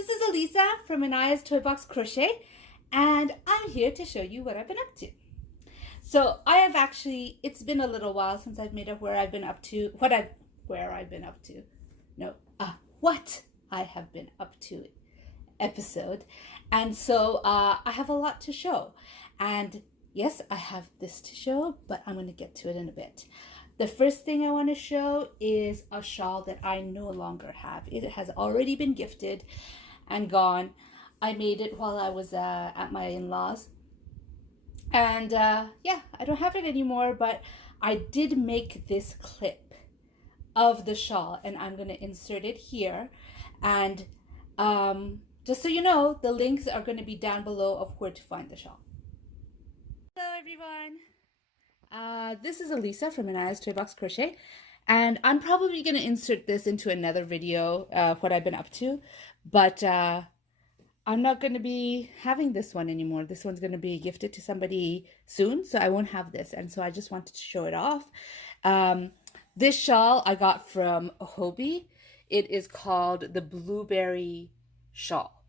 This is Elisa from Anaya's Toy Box Crochet, and I'm here to show you what I've been up to. So I have actually, it's been a little while since I've made a what I've been up to episode. And so I have a lot to show. And yes, I have this to show, but I'm going to get to it in a bit. The first thing I want to show is a shawl that I no longer have. It has already been gifted and gone. I made it while I was at my in-laws. And yeah, I don't have it anymore, but I did make this clip of the shawl, and I'm going to insert it here. And just so you know, the links are going to be down below of where to find the shawl. Hello everyone. This is Elisa from Anaya's Toy Box Crochet, and I'm probably going to insert this into another video, what I've been up to, but I'm not going to be having this one anymore. This one's going to be gifted to somebody soon, so I won't have this, and so I just wanted to show it off. This shawl I got from Hobie. It is called the Blueberry Shawl.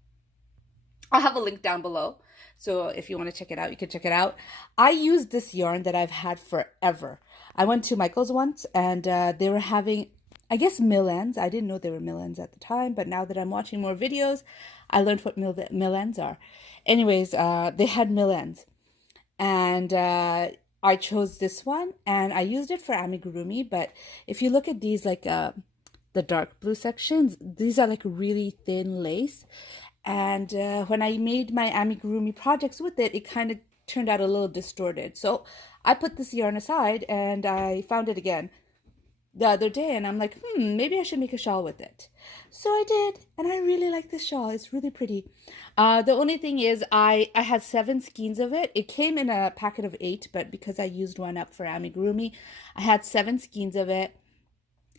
I'll have a link down below. So if you want to check it out, you can check it out. I used this yarn that I've had forever. I went to Michael's once and they were having, I guess, mill ends. I didn't know they were mill ends at the time, but now that I'm watching more videos, I learned what mill ends are. Anyways, they had mill ends. And I chose this one and I used it for amigurumi. But if you look at these, like the dark blue sections, these are like really thin lace. And when I made my amigurumi projects with it, it kind of turned out a little distorted. So I put this yarn aside and I found it again the other day. And I'm like, maybe I should make a shawl with it. So I did. And I really like this shawl. It's really pretty. The only thing is I had 7 skeins of it. It came in a packet of 8, but because I used one up for amigurumi, I had 7 skeins of it.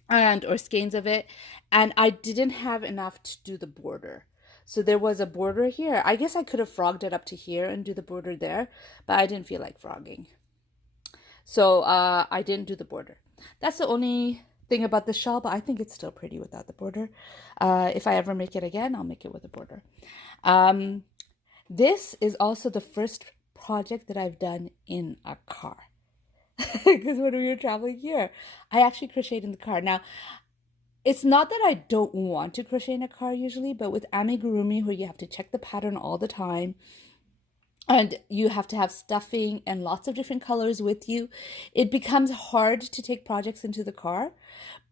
Or skeins of it. And I didn't have enough to do the border. So there was a border here. I guess I could have frogged it up to here and do the border there, but I didn't feel like frogging. So I didn't do the border. That's the only thing about the shawl, but I think it's still pretty without the border. If I ever make it again, I'll make it with a border. This is also the first project that I've done in a car. Because when we were traveling here, I actually crocheted in the car. Now, it's not that I don't want to crochet in a car usually, but with amigurumi, where you have to check the pattern all the time, and you have to have stuffing and lots of different colors with you, it becomes hard to take projects into the car.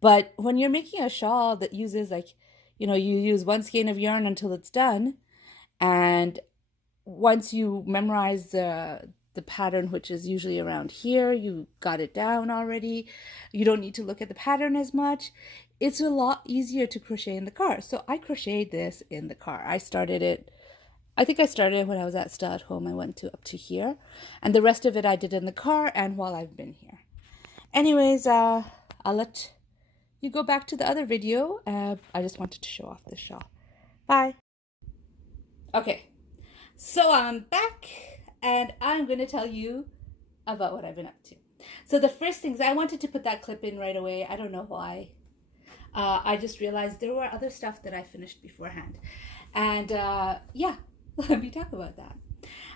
But when you're making a shawl that uses, like, you use 1 skein of yarn until it's done, and once you memorize the pattern, which is usually around here, you got it down already, you don't need to look at the pattern as much. It's a lot easier to crochet in the car. So I crocheted this in the car. I think I started it when I was still at home. I went up to here, and the rest of it I did in the car and while I've been here. Anyways, I'll let you go back to the other video. I just wanted to show off this shawl. Bye. Okay, so I'm back and I'm going to tell you about what I've been up to. So the first things, I wanted to put that clip in right away. I don't know why. I just realized there were other stuff that I finished beforehand. And yeah, let me talk about that.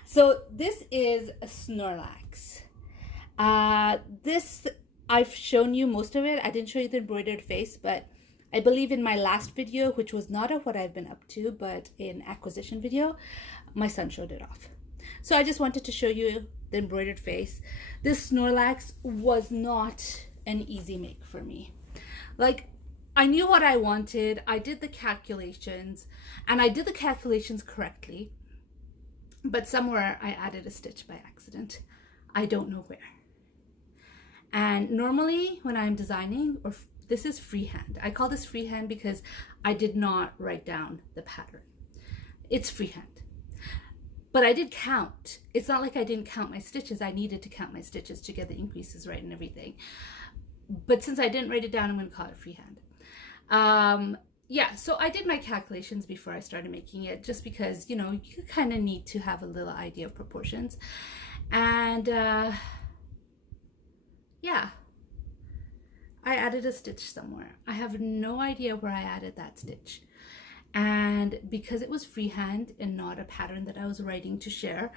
So this is a Snorlax. This, I've shown you most of it. I didn't show you the embroidered face, but I believe in my last video, which was not a what I've been up to, but an acquisition video, my son showed it off. So I just wanted to show you the embroidered face. This Snorlax was not an easy make for me. Like, I knew what I wanted. I did the calculations, and I did the calculations correctly, but somewhere I added a stitch by accident. I don't know where. And normally when I'm designing, this is freehand. I call this freehand because I did not write down the pattern. It's freehand. But I did count. It's not like I didn't count my stitches. I needed to count my stitches to get the increases right and everything. But since I didn't write it down, I'm going to call it freehand. Yeah, so I did my calculations before I started making it, just because, you kind of need to have a little idea of proportions. And yeah, I added a stitch somewhere. I have no idea where I added that stitch. And because it was freehand and not a pattern that I was writing to share,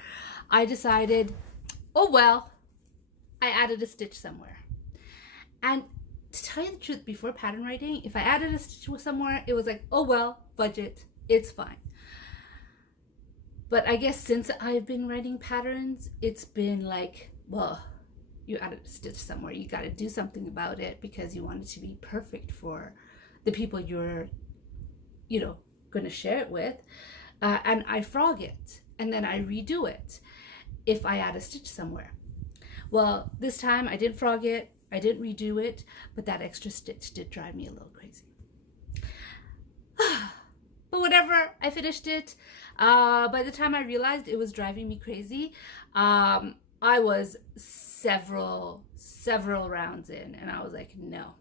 I decided, oh well, I added a stitch somewhere. And to tell you the truth, before pattern writing, if I added a stitch somewhere, it was like, oh well, budget, it's fine. But I guess since I've been writing patterns, it's been like, well, you added a stitch somewhere. You got to do something about it because you want it to be perfect for the people you're, going to share it with. And I frog it and then I redo it if I add a stitch somewhere. Well, this time I didn't frog it. I didn't redo it, but that extra stitch did drive me a little crazy. But whatever, I finished it. By the time I realized it was driving me crazy, I was several rounds in, and I was like, no,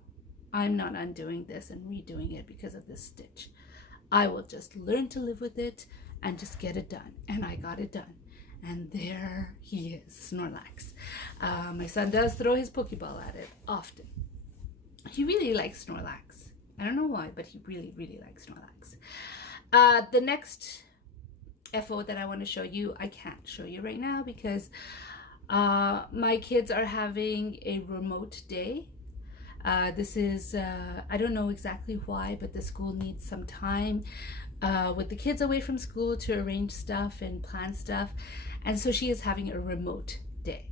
I'm not undoing this and redoing it because of this stitch. I will just learn to live with it and just get it done. And I got it done. And there he is, Snorlax. My son does throw his Pokeball at it often. He really likes Snorlax. I don't know why, but he really, really likes Snorlax. The next FO that I want to show you, I can't show you right now because my kids are having a remote day. This is, I don't know exactly why, but the school needs some time with the kids away from school to arrange stuff and plan stuff. And so she is having a remote day.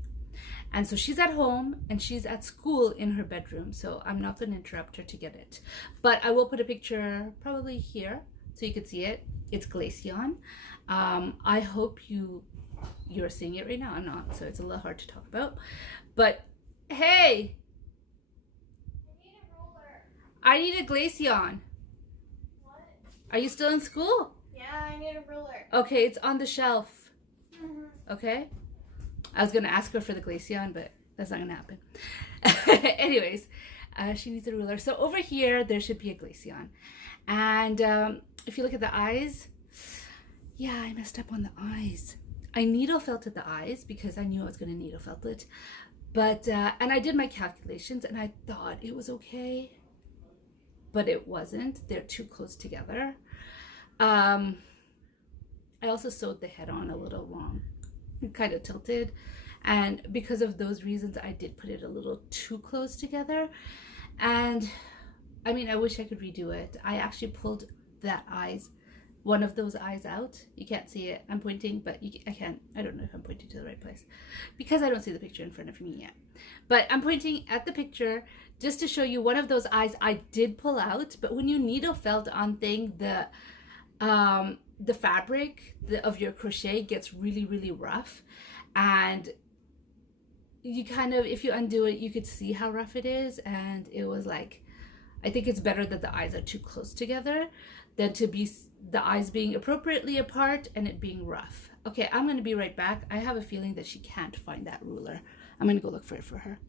And so she's at home and she's at school in her bedroom. So I'm not going to interrupt her to get it. But I will put a picture probably here so you can see it. It's Glaceon. I hope you're seeing it right now. I'm not, so it's a little hard to talk about. But hey! I need a Glaceon. What? Are you still in school? Yeah, I need a ruler. Okay, it's on the shelf. Mm-hmm. Okay? I was going to ask her for the Glaceon, but that's not going to happen. Anyways, she needs a ruler. So over here, there should be a Glaceon. And if you look at the eyes, yeah, I messed up on the eyes. I needle felted the eyes because I knew I was going to needle felt it. But, and I did my calculations and I thought it was okay. But it wasn't. They're too close together. I also sewed the head on a little long, kind of tilted, and because of those reasons I did put it a little too close together. And I mean, I wish I could redo it. I actually pulled one of those eyes out. You can't see it. I'm pointing, but I don't know if I'm pointing to the right place because I don't see the picture in front of me yet. But I'm pointing at the picture just to show you one of those eyes I did pull out. But when you needle felt on thing, the fabric of your crochet gets really, really rough. And you kind of, if you undo it, you could see how rough it is. And it was like, I think it's better that the eyes are too close together than to be the eyes being appropriately apart and it being rough. Okay, I'm going to be right back. I have a feeling that she can't find that ruler. I'm going to go look for it for her.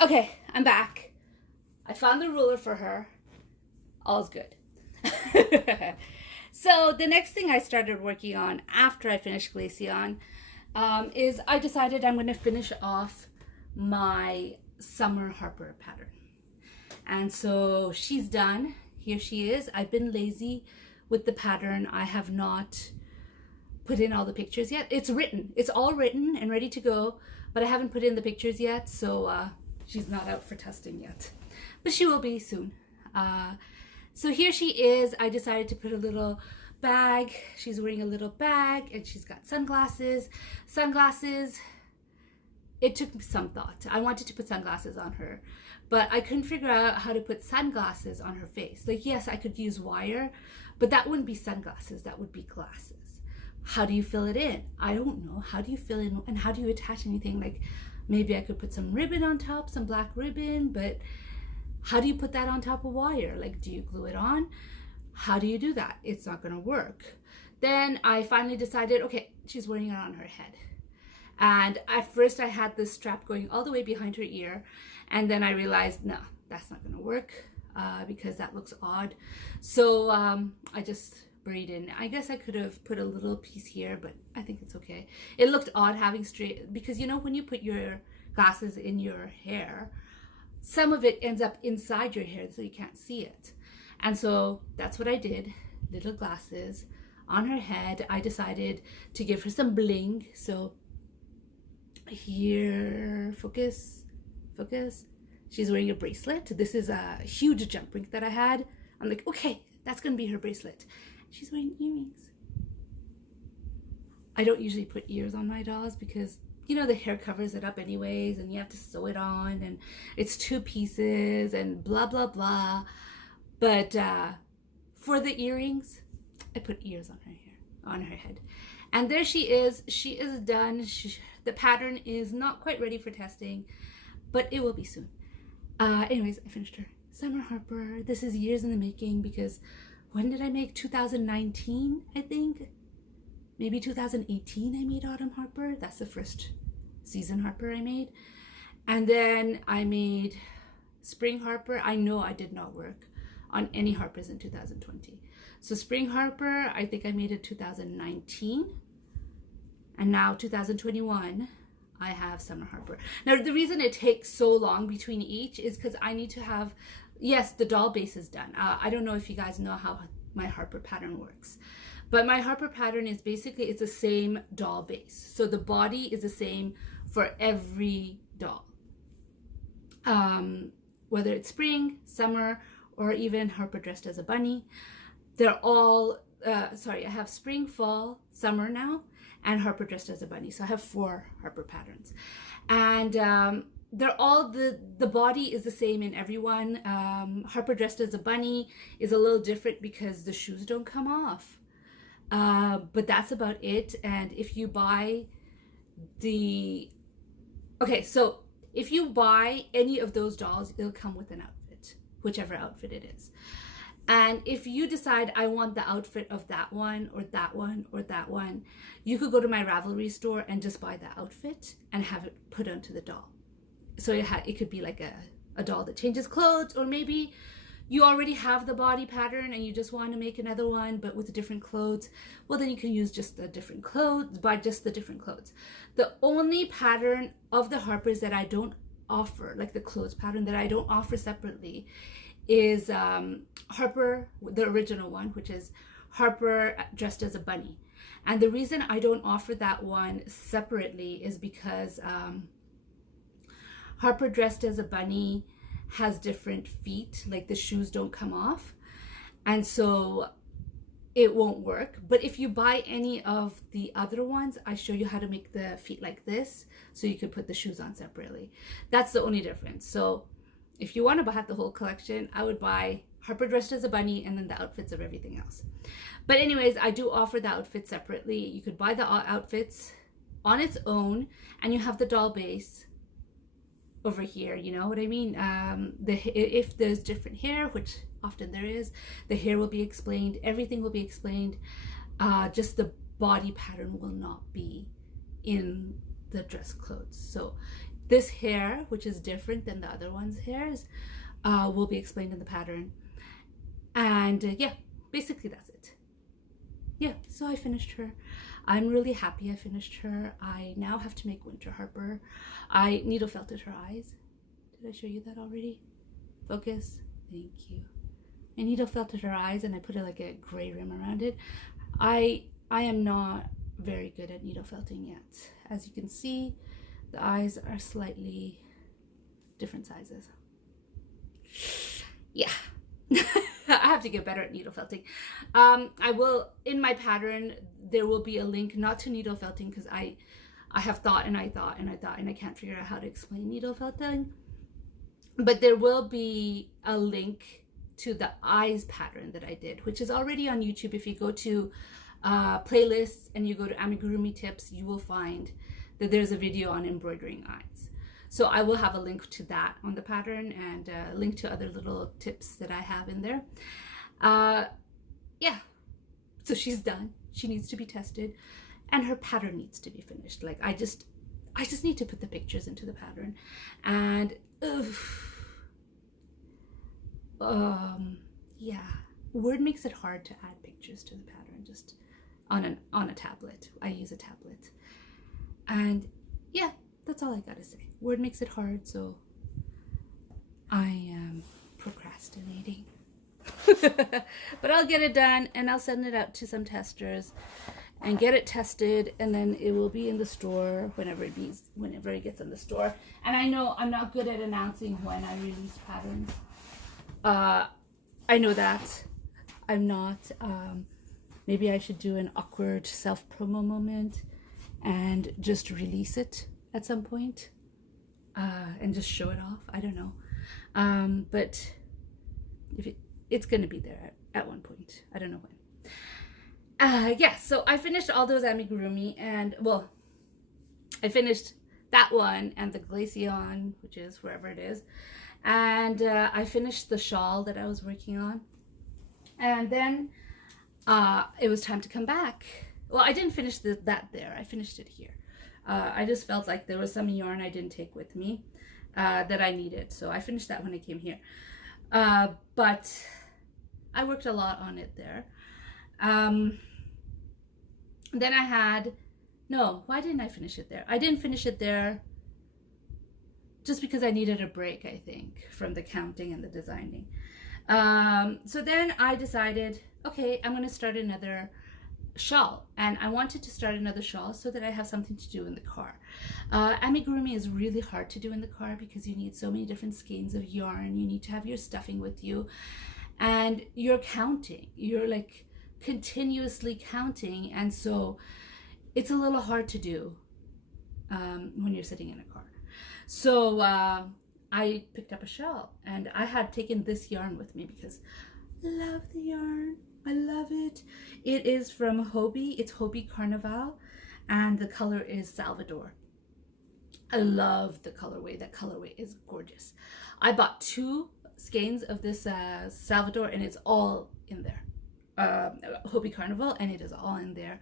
Okay, I'm back. I found the ruler for her. All's good. So the next thing I started working on after I finished Glaceon is I decided I'm going to finish off my summer Harper pattern. And so she's done. Here she is. I've been lazy with the pattern. I have not put in all the pictures yet. It's written. It's all written and ready to go, but I haven't put in the pictures yet, so she's not out for testing yet. But she will be soon. So here she is. I decided to put a little bag. She's wearing a little bag and she's got sunglasses. Sunglasses. It took some thought. I wanted to put sunglasses on her, but I couldn't figure out how to put sunglasses on her face. Like, yes, I could use wire, but that wouldn't be sunglasses. That would be glasses. How do you fill it in? I don't know. How do you fill in and how do you attach anything? Like, maybe I could put some ribbon on top, some black ribbon, but how do you put that on top of wire? Like, do you glue it on? How do you do that? It's not going to work. Then I finally decided, okay, she's wearing it on her head. And at first I had this strap going all the way behind her ear. And then I realized, no, that's not going to work because that looks odd. So I just buried in. I guess I could have put a little piece here, but I think it's okay. It looked odd having straight, because you know, when you put your glasses in your hair, some of it ends up inside your hair so you can't see it. And so that's what I did. little glasses on her head. I decided to give her some bling. So here, focus. She's wearing a bracelet. This is a huge jump ring that I had. I'm like, okay, that's gonna be her bracelet. She's wearing earrings. I don't usually put ears on my dolls because, you know, the hair covers it up anyways, and you have to sew it on, and it's 2 pieces and blah, blah, blah. But for the earrings, I put ears on her hair, on her head. And there she is. She is done. The pattern is not quite ready for testing, but it will be soon. Anyways, I finished her. Summer Harper. This is years in the making because when did I make? 2019, I think. Maybe 2018 I made Autumn Harper. That's the first season Harper I made. And then I made Spring Harper. I know I did not work on any Harpers in 2020. So Spring Harper, I think I made it 2019. And now 2021, I have Summer Harper. Now the reason it takes so long between each is because I need to have, yes, the doll base is done. I don't know if you guys know how my Harper pattern works. But my Harper pattern is basically, it's the same doll base. So the body is the same for every doll. Whether it's spring, summer, or even Harper dressed as a bunny. They're all, I have spring, fall, summer now, and Harper dressed as a bunny. So I have 4 Harper patterns. And they're all, the body is the same in everyone. Harper dressed as a bunny is a little different because the shoes don't come off. But that's about it. And if you buy if you buy any of those dolls, it'll come with an outfit, whichever outfit it is. And if you decide I want the outfit of that one or that one or that one, you could go to my Ravelry store and just buy the outfit and have it put onto the doll. So it could be like a doll that changes clothes, or maybe you already have the body pattern and you just want to make another one but with different clothes. Well, then you can use just the different clothes, buy just the different clothes. The only pattern of the Harpers that I don't offer, like the clothes pattern that I don't offer separately, is Harper, the original one, which is Harper dressed as a bunny. And the reason I don't offer that one separately is because Harper dressed as a bunny has different feet, like the shoes don't come off, and so it won't work. But if you buy any of the other ones, I show you how to make the feet like this, so you could put the shoes on separately. That's the only difference. So if you want to buy the whole collection, I would buy Harper dressed as a bunny and then the outfits of everything else. But anyways, I do offer the outfits separately. You could buy the outfits on its own, and you have the doll base over here, you know what I mean? If there's different hair, which often there is, the hair will be explained, everything will be explained. Just the body pattern will not be in the dress clothes. So this hair, which is different than the other one's hairs, will be explained in the pattern. And yeah, basically that's it. Yeah, so I finished her. I'm really happy I finished her. I now have to make Winter Harper. I needle felted her eyes. Did I show you that already? Focus. Thank you. I needle felted her eyes and I put like a gray rim around it. I am not very good at needle felting yet. As you can see, the eyes are slightly different sizes. Yeah. I have to get better at needle felting. I will, in my pattern, there will be a link, not to needle felting, because I have thought and I can't figure out how to explain needle felting. But there will be a link to the eyes pattern that I did, which is already on YouTube. If you go to playlists and you go to amigurumi tips, you will find that there's a video on embroidering eyes. So I will have a link to that on the pattern and a link to other little tips that I have in there. Yeah, so she's done. She needs to be tested and her pattern needs to be finished. Like I just need to put the pictures into the pattern. And yeah, Word makes it hard to add pictures to the pattern just on a tablet. I use a tablet. And yeah, that's all I gotta say. Word makes it hard, so I am procrastinating. But I'll get it done and I'll send it out to some testers and get it tested, and then it will be in the store whenever it gets in the store. And I know I'm not good at announcing when I release patterns. I know that I'm not. Maybe I should do an awkward self-promo moment and just release it at some point, and just show it off. I don't know, but if it's gonna be there at one point. I don't know when. Yeah, so I finished all those amigurumi, and well, I finished that one and the Glaceon, which is wherever it is, and I finished the shawl that I was working on, and then it was time to come back. Well, I didn't finish that there. I finished it here. I just felt like there was some yarn I didn't take with me that I needed, so I finished that when I came here. But I worked a lot on it there. Then I had, no, why didn't I finish it there? I didn't finish it there just because I needed a break, I think, from the counting and the designing. So then I decided, okay, I'm going to start another shawl, and I wanted to start another shawl so that I have something to do in the car. Amigurumi is really hard to do in the car because you need so many different skeins of yarn. You need to have your stuffing with you, and you're counting. You're like continuously counting, and so it's a little hard to do when you're sitting in a car. So I picked up a shawl, and I had taken this yarn with me because I love the yarn. I love it. It is from Hobie. It's Hobie Carnival, and the color is Salvador. I love the colorway. That colorway is gorgeous. I bought 2 skeins of this Salvador, and it's all in there. Hobie Carnival, and it is all in there.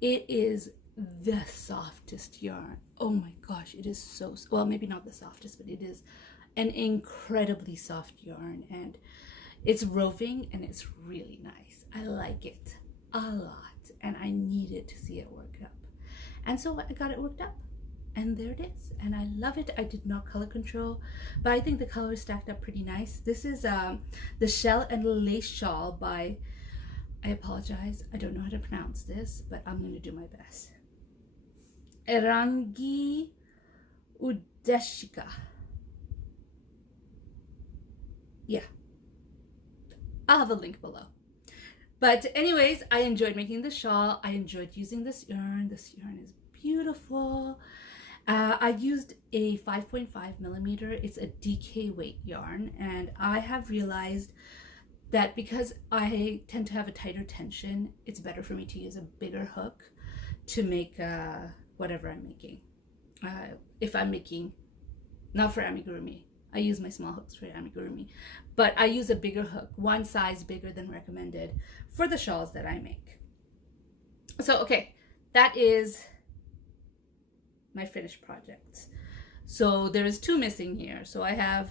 It is the softest yarn. Oh my gosh, it is so, well, maybe not the softest, but it is an incredibly soft yarn, and it's roving, and it's really nice. I like it a lot, and I needed to see it work up, and so I got it worked up, and there it is, and I love it. I did not color control, but I think the colors stacked up pretty nice. This is the Shell and Lace Shawl by, I apologize, I don't know how to pronounce this, but I'm going to do my best. Erangi Udeshika. Yeah. I'll have a link below. But anyways, I enjoyed making the shawl. I enjoyed using this yarn. This yarn is beautiful. I used a 5.5 millimeter. It's a DK weight yarn, and I have realized that because I tend to have a tighter tension, it's better for me to use a bigger hook to make whatever I'm making. If I'm making, not for amigurumi, I use my small hooks for amigurumi, but I use a bigger hook, one size bigger than recommended for the shawls that I make. So, okay, that is my finished projects. So there's 2 missing here. So I have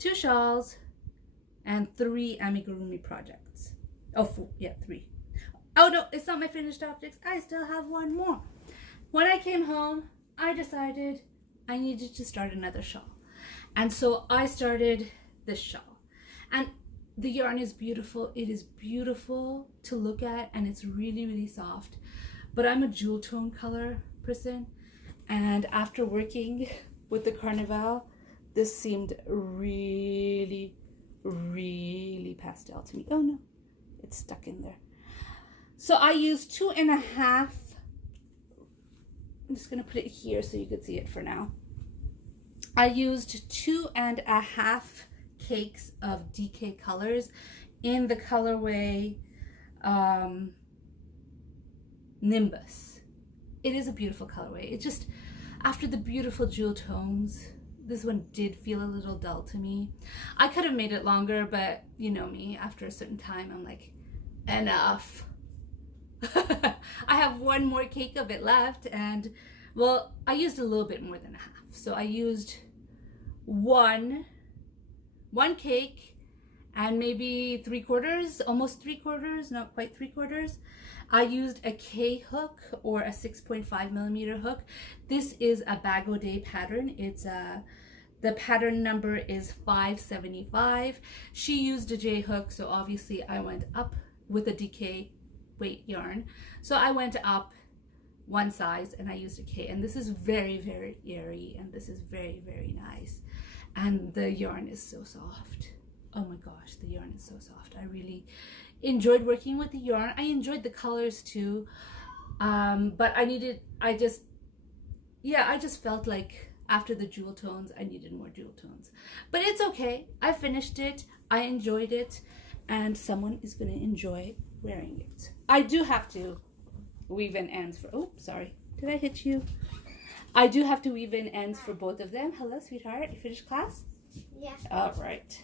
2 shawls and 3 amigurumi projects. Oh, 3. Oh no, it's not my finished objects. I still have one more. When I came home, I decided I needed to start another shawl. And so I started this shawl. And the yarn is beautiful. It is beautiful to look at, and it's really, really soft. But I'm a jewel tone color person, and after working with the Carnival, this seemed really, really pastel to me. Oh no, it's stuck in there. So I used 2.5. I'm just gonna put it here so you could see it for now. I used 2.5 cakes of DK colors in the colorway Nimbus. It is a beautiful colorway. It just, after the beautiful jewel tones, this one did feel a little dull to me. I could have made it longer, but you know me, after a certain time, I'm like, enough. I have one more cake of it left, and well, I used a little bit more than a half. So I used one cake and maybe 3/4, almost 3/4, not quite 3/4. I used a K hook or a 6.5 millimeter hook. This is a Bag O' Day pattern. It's The pattern number is 575. She used a J hook, so obviously I went up with a DK weight yarn. So I went up one size and I used a K, and this is very, very airy, and this is very, very nice. And the yarn is so soft. Oh my gosh, the yarn is so soft. I really enjoyed working with the yarn. I enjoyed the colors too. But I just felt like after the jewel tones, I needed more jewel tones. But it's okay. I finished it. I enjoyed it. And someone is going to enjoy wearing it. I do have to weave in ends for, oh, sorry. Did I hit you? I do have to weave in ends for both of them. Hello, sweetheart. You finished class? Yeah. All right.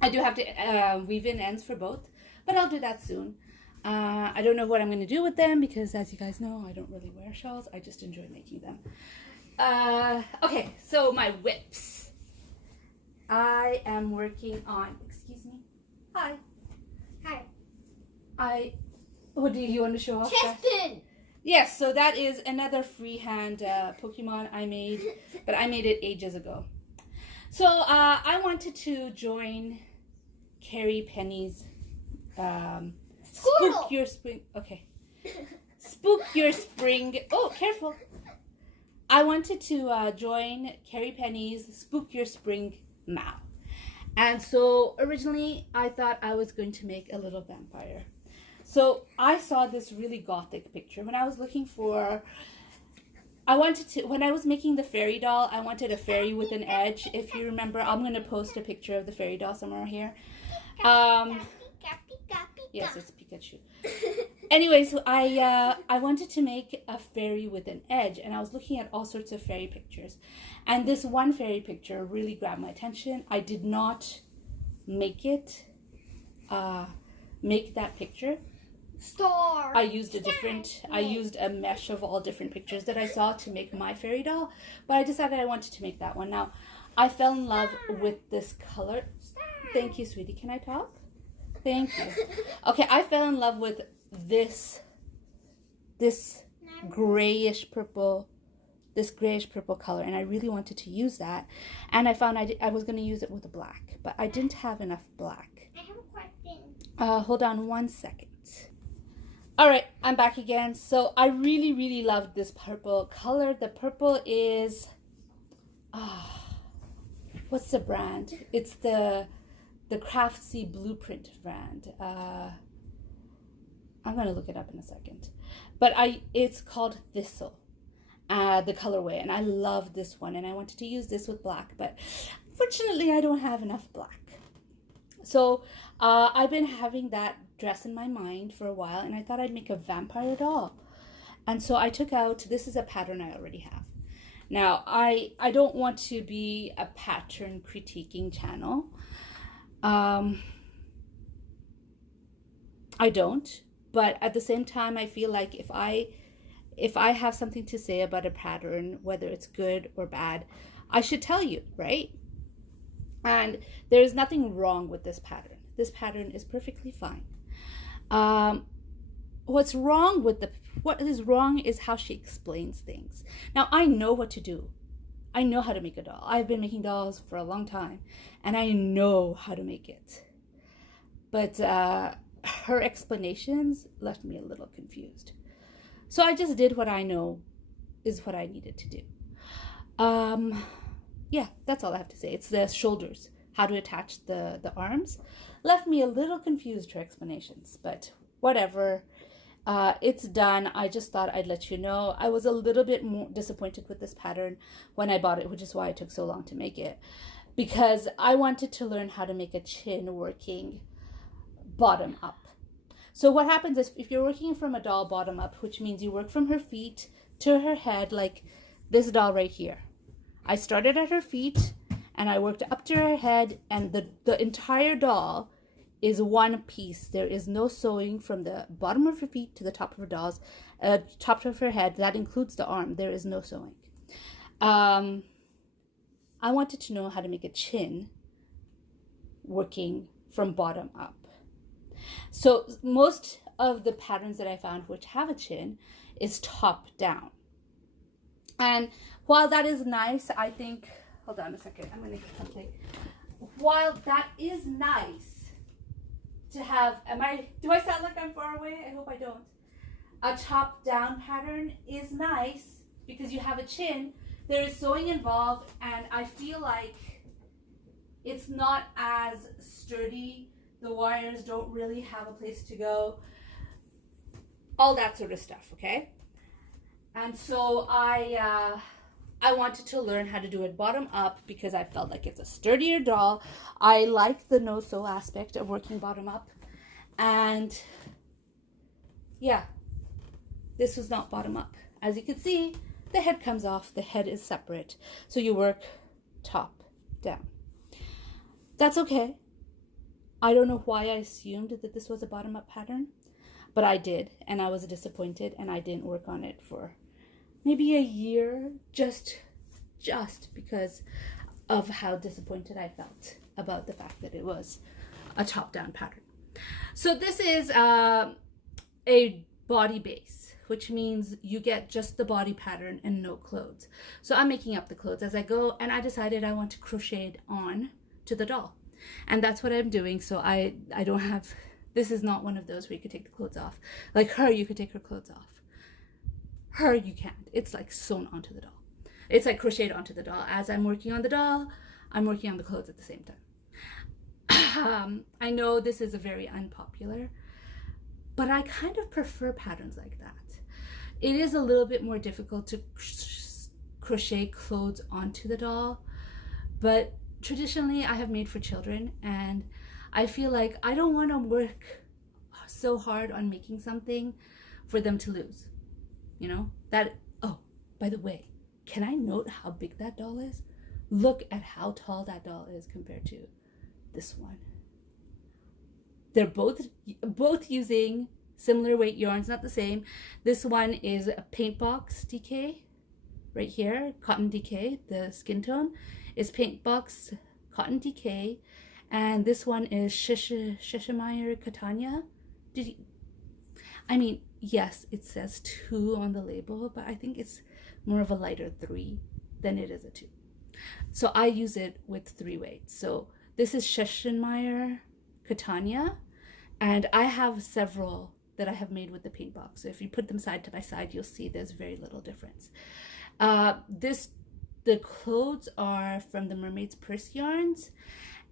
I do have to weave in ends for both, but I'll do that soon. I don't know what I'm going to do with them because, as you guys know, I don't really wear shawls. I just enjoy making them. Okay, so my whips. I am working on, excuse me. Hi. Hi. What do you want to show off? Chespin! Yes, so that is another freehand Pokemon I made, but I made it ages ago. So I wanted to join Carrie Penny's Spook Your Spring. Okay. Spook Your Spring. Oh, careful. I wanted to join Carrie Penny's Spook Your Spring Mao. And so originally I thought I was going to make a little vampire. So I saw this really gothic picture when I was looking for, when I was making the fairy doll, I wanted a fairy with an edge. If you remember, I'm going to post a picture of the fairy doll somewhere here. Yes, it's Pikachu. Anyways, I wanted to make a fairy with an edge, and I was looking at all sorts of fairy pictures. And this one fairy picture really grabbed my attention. I did not make that picture. Star. I used a mesh of all different pictures that I saw to make my fairy doll, but I decided I wanted to make that one. Now, I fell in love with this color. Thank you, sweetie. Can I talk? Thank you. Okay, I fell in love with this grayish purple color, and I really wanted to use that. And I found I was going to use it with a black, but I didn't have enough black. I have a question. Hold on one second. All right, I'm back again. So I really, really loved this purple color. The purple is, what's the brand? It's the Craftsy Blueprint brand. I'm gonna look it up in a second. But it's called Thistle, the colorway, and I love this one. And I wanted to use this with black, but fortunately I don't have enough black. So I've been having that dress in my mind for a while, and I thought I'd make a vampire doll. And so I took out, this is a pattern I already have. Now, I don't want to be a pattern critiquing channel. I don't, but at the same time, I feel like if I have something to say about a pattern, whether it's good or bad, I should tell you, right? And there's nothing wrong with this pattern. This pattern is perfectly fine. What is wrong is how she explains things. Now, I know what to do. I know how to make a doll. I've been making dolls for a long time, and I know how to make it. But her explanations left me a little confused. So I just did what I know is what I needed to do. Yeah, that's all I have to say. It's the shoulders, how to attach the arms. Left me a little confused, her explanations, but whatever. It's done. I just thought I'd let you know. I was a little bit more disappointed with this pattern when I bought it, which is why it took so long to make it, because I wanted to learn how to make a chin working bottom up. So what happens is, if you're working from a doll bottom up, which means you work from her feet to her head, like this doll right here. I started at her feet and I worked up to her head, and the entire doll is one piece. There is no sewing from the bottom of her feet to the top of her top of her head. That includes the arm. There is no sewing. I wanted to know how to make a chin working from bottom up. So most of the patterns that I found which have a chin is top down. And while that is nice, I think hold on a second. I'm going to get something. While that is nice to have, do I sound like I'm far away? I hope I don't. A top-down pattern is nice because you have a chin. There is sewing involved, and I feel like it's not as sturdy. The wires don't really have a place to go. All that sort of stuff, okay? And so I wanted to learn how to do it bottom up because I felt like it's a sturdier doll. I like the no-sew aspect of working bottom up. And yeah, this was not bottom up. As you can see, the head comes off, the head is separate. So you work top down. That's okay. I don't know why I assumed that this was a bottom up pattern, but I did, and I was disappointed, and I didn't work on it for maybe a year, just because of how disappointed I felt about the fact that it was a top down pattern. So this is a body base, which means you get just the body pattern and no clothes. So I'm making up the clothes as I go, and I decided I want to crochet it on to the doll. And that's what I'm doing. So I don't have, this is not one of those where you could take the clothes off. Like her, you could take her clothes off. Her, you can't. It's like sewn onto the doll. It's like crocheted onto the doll. As I'm working on the doll, I'm working on the clothes at the same time. I know this is a very unpopular, but I kind of prefer patterns like that. It is a little bit more difficult to crochet clothes onto the doll, but traditionally I have made for children, and I feel like I don't want to work so hard on making something for them to lose. You know, that, oh, by the way, can I note how big that doll is? Look at how tall that doll is compared to this one. They're both using similar weight yarns, not the same. This one is a paint box DK right here, cotton DK. The skin tone is paint box cotton DK, and this one is Shishimaya Catania. I mean, yes, it says 2 on the label, but I think it's more of a lighter 3 than it is a 2. So I use it with 3 weights. So this is Shishimaya Catania, and I have several that I have made with the paint box. So if you put them side by side, you'll see there's very little difference. The clothes are from the Mermaid's Purse yarns,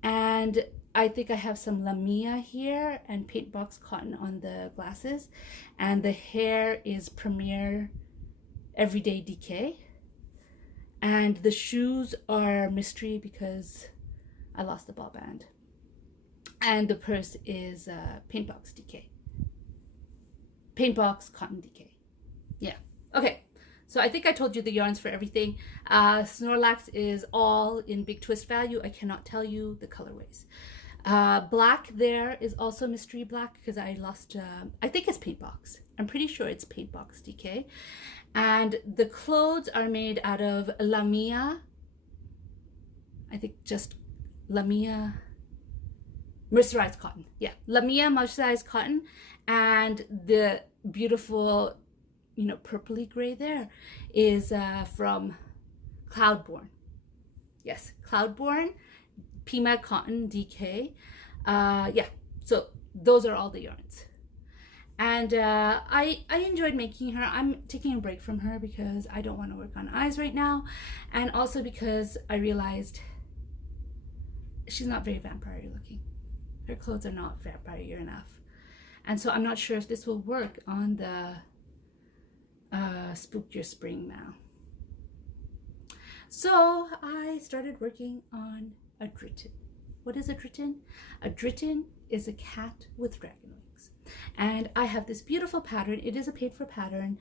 and I think I have some Lamia here and paint box cotton on the glasses, and the hair is Premier Everyday DK, and the shoes are mystery because I lost the ball band, and the purse is paint box DK, paint box cotton DK. Yeah, okay. So I think I told you the yarns for everything. Snorlax is all in big twist value. I cannot tell you the colorways. Black there is also mystery black because I lost, I think it's paint box. I'm pretty sure it's paint box DK. And the clothes are made out of Lamia. I think just Lamia mercerized cotton. Yeah, Lamia mercerized cotton. And the beautiful, you know, purpley gray there is from Cloudborn. Yes, Cloudborn, Pima Cotton DK. Yeah, so those are all the yarns. And I enjoyed making her. I'm taking a break from her because I don't want to work on eyes right now. And also because I realized she's not very vampire looking. Her clothes are not vampire enough. And so I'm not sure if this will work on the Spook Your Spring now. So I started working on a Dritten. What is a Dritten? A Dritten is a cat with dragon wings. And I have this beautiful pattern. It is a paid for pattern.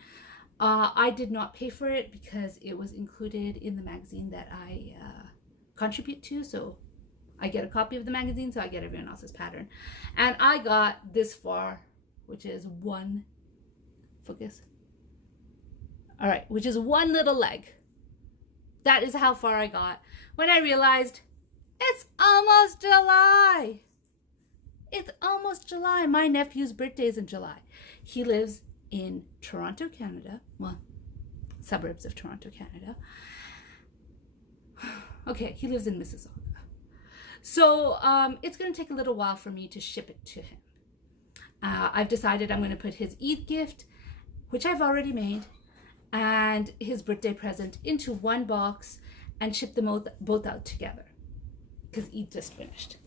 I did not pay for it because it was included in the magazine that I contribute to. So I get a copy of the magazine, so I get everyone else's pattern. And I got this far, which is one, focus. All right, which is one little leg. That is how far I got when I realized it's almost July. It's almost July. My nephew's birthday is in July. He lives in Toronto, Canada. Well, suburbs of Toronto, Canada. Okay, he lives in Mississauga. So it's going to take a little while for me to ship it to him. I've decided I'm going to put his Eid gift, which I've already made, and his birthday present into one box and ship them both out together because Eid just finished.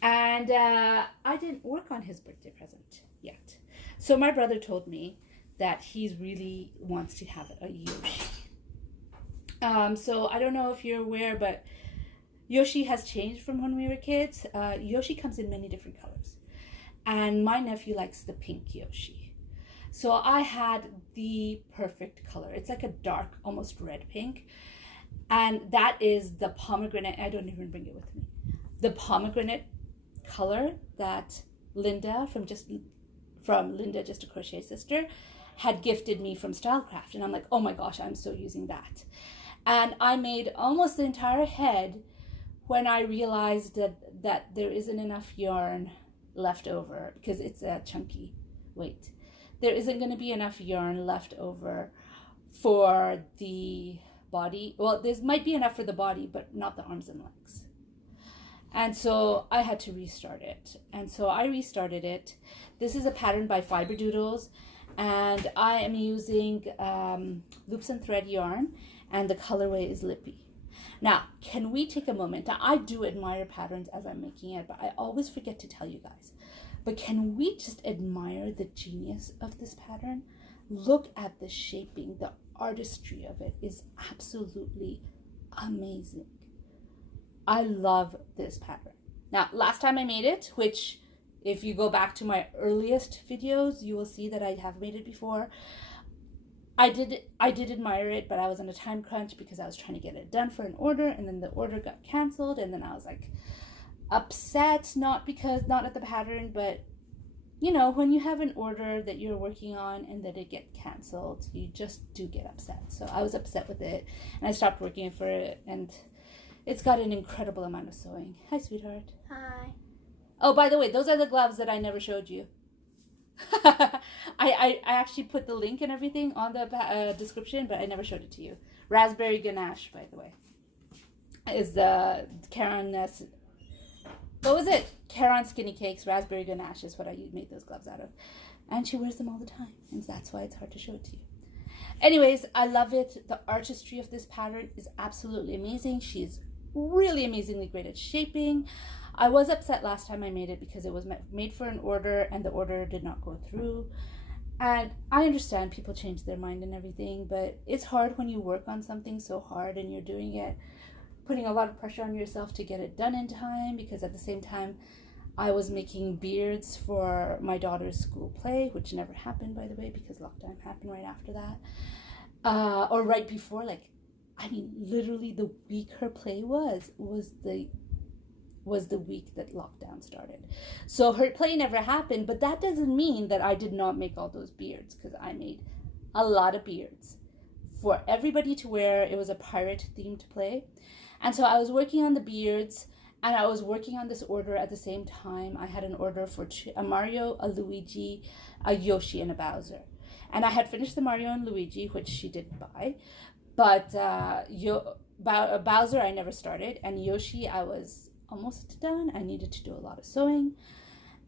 And I didn't work on his birthday present yet. So my brother told me that he really wants to have a Yoshi. So I don't know if you're aware, but Yoshi has changed from when we were kids. Yoshi comes in many different colors. And my nephew likes the pink Yoshi. So I had the perfect color. It's like a dark, almost red pink. And that is the pomegranate. I don't even bring it with me. The pomegranate color that Linda from Linda Just a Crochet Sister had gifted me from Stylecraft. And I'm like, oh my gosh, I'm so using that. And I made almost the entire head when I realized that there isn't enough yarn left over because it's a chunky weight. There isn't going to be enough yarn left over for the body. Well, there might be enough for the body, but not the arms and legs. And so I had to restart it. And so I restarted it. This is a pattern by Fiber Doodles, and I am using loops and thread yarn, and the colorway is Lippy. Now, can we take a moment? Now, I do admire patterns as I'm making it, but I always forget to tell you guys. But can we just admire the genius of this pattern? Look at the shaping. The artistry of it is absolutely amazing. I love this pattern. Now, last time I made it, which if you go back to my earliest videos, you will see that I have made it before. I did admire it, but I was on a time crunch because I was trying to get it done for an order, and then the order got canceled, and then I was like upset, not at the pattern, but you know, when you have an order that you're working on and that it get canceled, you just do get upset. So I was upset with it, and I stopped working for it, and it's got an incredible amount of sewing. Hi, sweetheart. Hi. Oh, by the way, those are the gloves that I never showed you. I actually put the link and everything on the description, but I never showed it to you. Raspberry Ganache, by the way, is the Karen. What was it? Karen Skinny Cakes Raspberry Ganache is what I made those gloves out of, and she wears them all the time, and that's why it's hard to show it to you. Anyways, I love it. The artistry of this pattern is absolutely amazing. She's really amazingly great at shaping. I was upset last time I made it because it was made for an order and the order did not go through. And I understand people change their mind and everything, but it's hard when you work on something so hard and you're doing it, putting a lot of pressure on yourself to get it done in time, because at the same time, I was making beards for my daughter's school play, which never happened, by the way, because lockdown happened right after that. Or right before, literally the week her play was the week that lockdown started. So her play never happened, but that doesn't mean that I did not make all those beards, because I made a lot of beards for everybody to wear. It was a pirate themed play. And so I was working on the beards, and I was working on this order at the same time. I had an order for a Mario, a Luigi, a Yoshi, and a Bowser. And I had finished the Mario and Luigi, which she did buy. But Bowser I never started, and Yoshi I was almost done. I needed to do a lot of sewing,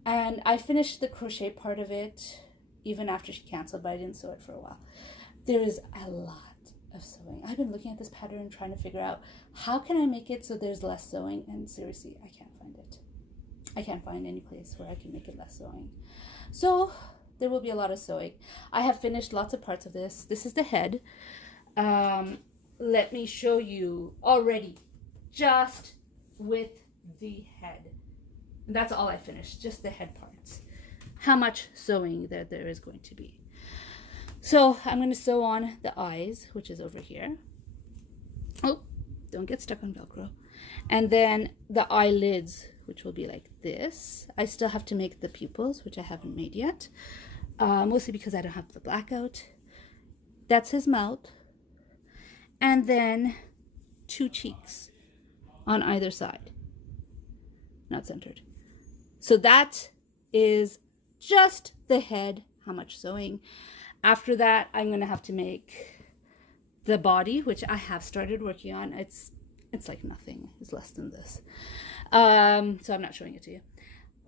and I finished the crochet part of it even after she canceled, but I didn't sew it for a while. There is a lot of sewing. I've been looking at this pattern trying to figure out how can I make it so there's less sewing, and seriously, I can't find it. I can't find any place where I can make it less sewing. So there will be a lot of sewing. I have finished lots of parts of this. This is the head. Let me show you already just with the head. And that's all I finished, just the head parts. How much sewing there is going to be. So I'm going to sew on the eyes, which is over here. Oh, don't get stuck on Velcro. And then the eyelids, which will be like this. I still have to make the pupils, which I haven't made yet. Mostly because I don't have the blackout. That's his mouth. And then 2 cheeks on either side. Not centered. So that is just the head. How much sewing? After that, I'm going to have to make the body, which I have started working on. It's It's like nothing. It's less than this. So I'm not showing it to you.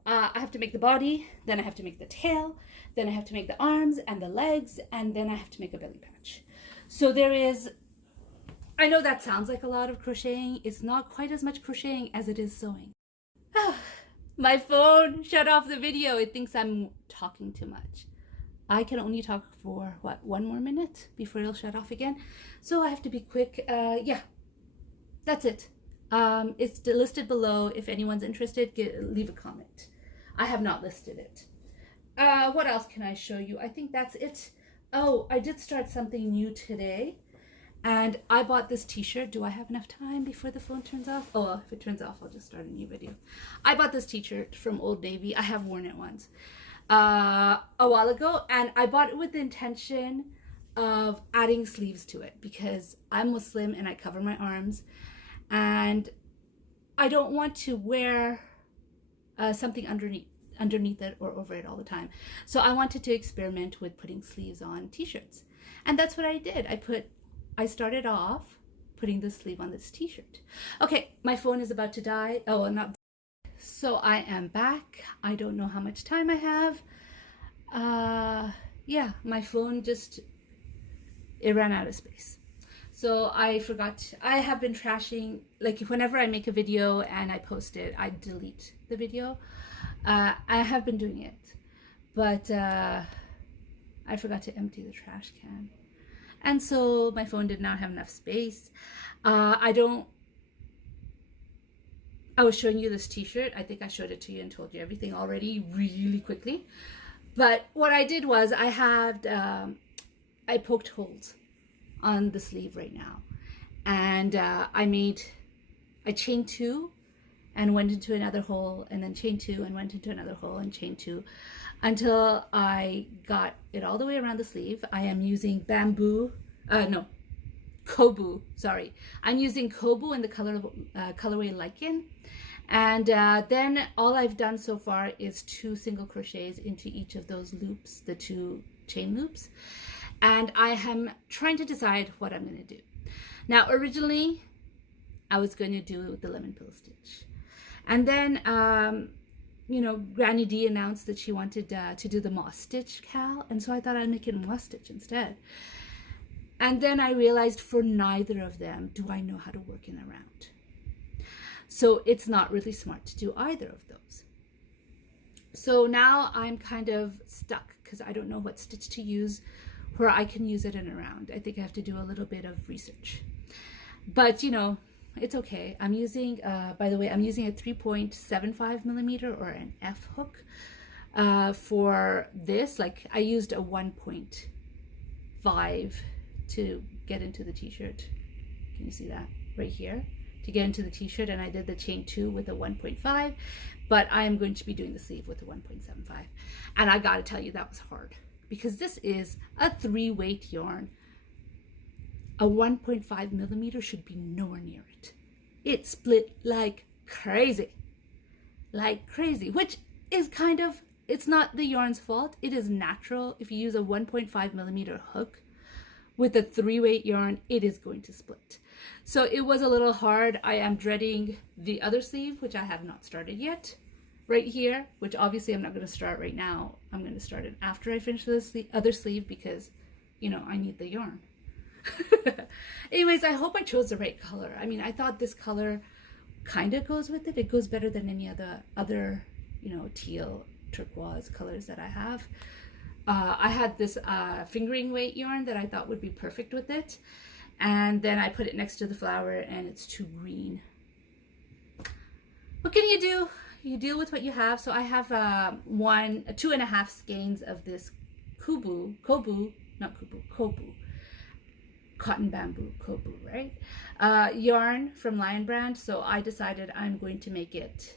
I have to make the body, then I have to make the tail, then I have to make the arms and the legs, and then I have to make a belly patch. So there is, I know that sounds like a lot of crocheting. It's not quite as much crocheting as it is sewing. My phone shut off the video. It thinks I'm talking too much. I can only talk for, what, 1 more minute before it'll shut off again. So I have to be quick. Yeah, that's it. It's listed below. If anyone's interested, leave a comment. I have not listed it. What else can I show you? I think that's it. Oh, I did start something new today. And I bought this t-shirt. Do I have enough time before the phone turns off? Oh, if it turns off, I'll just start a new video. I bought this t-shirt from Old Navy. I have worn it once a while ago. And I bought it with the intention of adding sleeves to it because I'm Muslim and I cover my arms. And I don't want to wear something underneath it or over it all the time. So I wanted to experiment with putting sleeves on t-shirts. And that's what I did. I started off putting the sleeve on this t-shirt. Okay, my phone is about to die. Oh, well, not. So I am back. I don't know how much time I have. Yeah, my phone it ran out of space. So I forgot, I have been trashing, like whenever I make a video and I post it, I delete the video. I have been doing it, but I forgot to empty the trash can. And so my phone did not have enough space. I was showing you this t-shirt. I think I showed it to you and told you everything already really quickly. But what I did was I poked holes on the sleeve right now. And I chained 2 and went into another hole and then chained 2 and went into another hole and chained 2 until I got it all the way around the sleeve. I am using Kobu, sorry. I'm using Kobu in the colorway Yakking. And then all I've done so far is 2 single crochets into each of those loops, the 2 chain loops. And I am trying to decide what I'm going to do. Now, originally, I was going to do the lemon pill stitch. And then, Granny D announced that she wanted to do the moss stitch cal. And so I thought I'd make it a moss stitch instead. And then I realized for neither of them do I know how to work in a round. So it's not really smart to do either of those. So now I'm kind of stuck because I don't know what stitch to use where I can use it in a round. I think I have to do a little bit of research. But, it's okay. I'm using, by the way, I'm using a 3.75 millimeter or an F hook for this. Like I used a 1.5 to get into the t-shirt. Can you see that right here? To get into the t-shirt, and I did the chain 2 with a 1.5, but I'm going to be doing the sleeve with a 1.75. And I gotta tell you, that was hard because this is a 3-weight yarn. A 1.5 millimeter should be nowhere near it. It split like crazy, which is it's not the yarn's fault. It is natural. If you use a 1.5 millimeter hook with a 3-weight yarn, it is going to split. So it was a little hard. I am dreading the other sleeve, which I have not started yet, right here, which obviously I'm not going to start right now. I'm going to start it after I finish the other sleeve because, I need the yarn. Anyways, I hope I chose the right color. I mean, I thought this color kind of goes with it. It goes better than any other teal turquoise colors that I have. I had this fingering weight yarn that I thought would be perfect with it. And then I put it next to the flower and it's too green. What can you do? You deal with what you have. So I have 2.5 skeins of this Kobu, cotton bamboo Kobu, right? Yarn from Lion Brand. So I decided I'm going to make it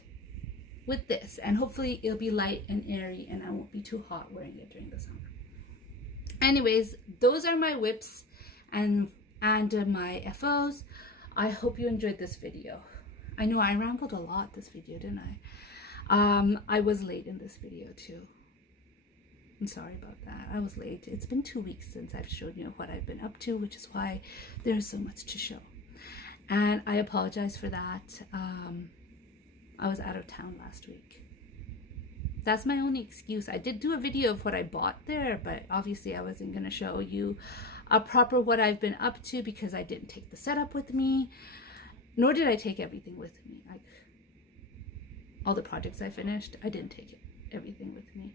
with this, and hopefully it'll be light and airy and I won't be too hot wearing it during the summer. Anyways, those are my whips and my FOs. I hope you enjoyed this video. I know I rambled a lot this video, didn't I? I was late in this video too. I'm sorry about that. I was late. It's been 2 weeks since I've shown you what I've been up to, which is why there's so much to show. And I apologize for that. I was out of town last week. That's my only excuse. I did do a video of what I bought there, but obviously I wasn't going to show you a proper what I've been up to because I didn't take the setup with me, nor did I take everything with me. All the projects I finished, I didn't take everything with me.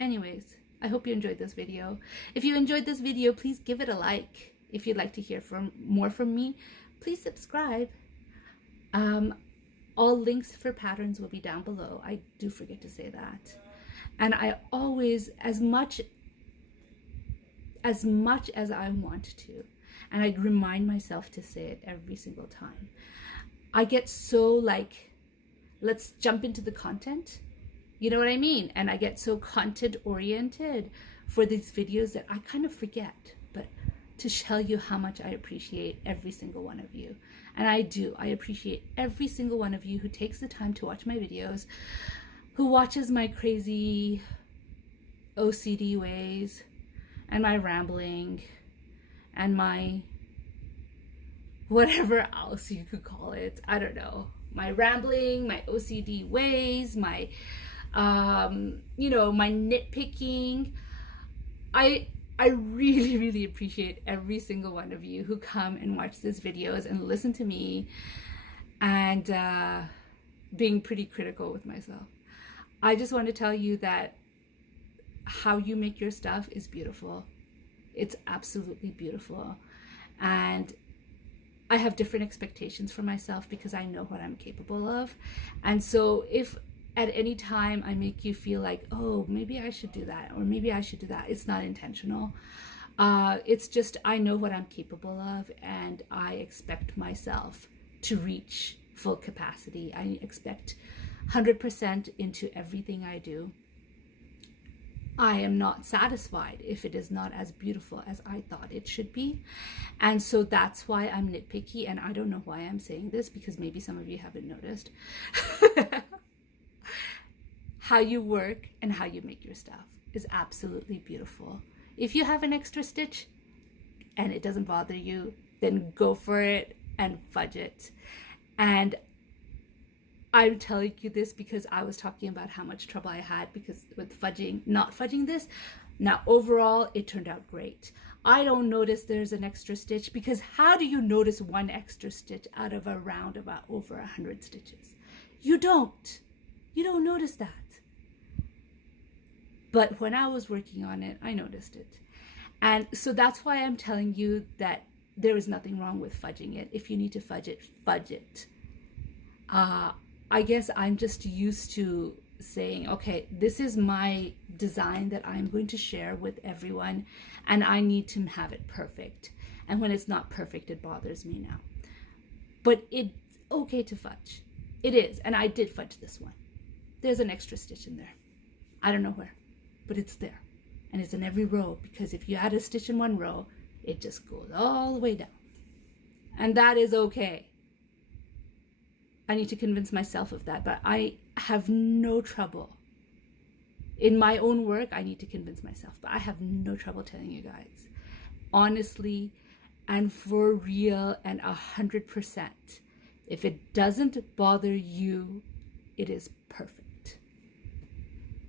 Anyways, I hope you enjoyed this video. If you enjoyed this video, please give it a like. If you'd like to hear more from me, please subscribe. All links for patterns will be down below. I do forget to say that. And I always, as much as I want to, and I remind myself to say it every single time, I get so like, let's jump into the content. You know what I mean? And I get so content oriented for these videos that I kind of forget, but to tell you how much I appreciate every single one of you. And I do. I appreciate every single one of you who takes the time to watch my videos, who watches my crazy OCD ways and my rambling and my whatever else you could call it. I don't know. My rambling, my OCD ways, my, my nitpicking. I really, really appreciate every single one of you who come and watch these videos and listen to me and being pretty critical with myself. I just want to tell you that how you make your stuff is beautiful. It's absolutely beautiful. And I have different expectations for myself because I know what I'm capable of. And so if at any time I make you feel like, oh, maybe I should do that, or maybe I should do that, it's not intentional. It's just, I know what I'm capable of, and I expect myself to reach full capacity. I expect 100% into everything I do. I am not satisfied if it is not as beautiful as I thought it should be. And so that's why I'm nitpicky, and I don't know why I'm saying this, because maybe some of you haven't noticed. How you work and how you make your stuff is absolutely beautiful. If you have an extra stitch and it doesn't bother you, then go for it and fudge it. And I'm telling you this because I was talking about how much trouble I had because with not fudging this. Now overall, it turned out great. I don't notice there's an extra stitch because how do you notice one extra stitch out of around about over 100 stitches? You don't notice that. But when I was working on it, I noticed it. And so that's why I'm telling you that there is nothing wrong with fudging it. If you need to fudge it, fudge it. I guess I'm just used to saying, okay, this is my design that I'm going to share with everyone, and I need to have it perfect. And when it's not perfect, it bothers me now. But it's okay to fudge. It is, and I did fudge this one. There's an extra stitch in there. I don't know where, but it's there. And it's in every row, because if you add a stitch in one row, it just goes all the way down. And that is okay. I need to convince myself of that, but I have no trouble. In my own work, I need to convince myself, but I have no trouble telling you guys. Honestly, and for real, and 100%. If it doesn't bother you, it is perfect.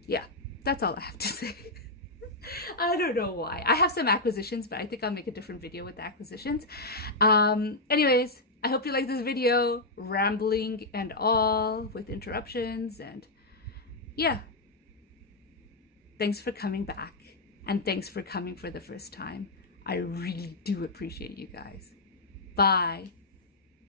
Yeah, that's all I have to say. I don't know why. I have some acquisitions, but I think I'll make a different video with the acquisitions. Anyways, I hope you like this video, rambling and all, with interruptions, and yeah. Thanks for coming back, and thanks for coming for the first time. I really do appreciate you guys. Bye.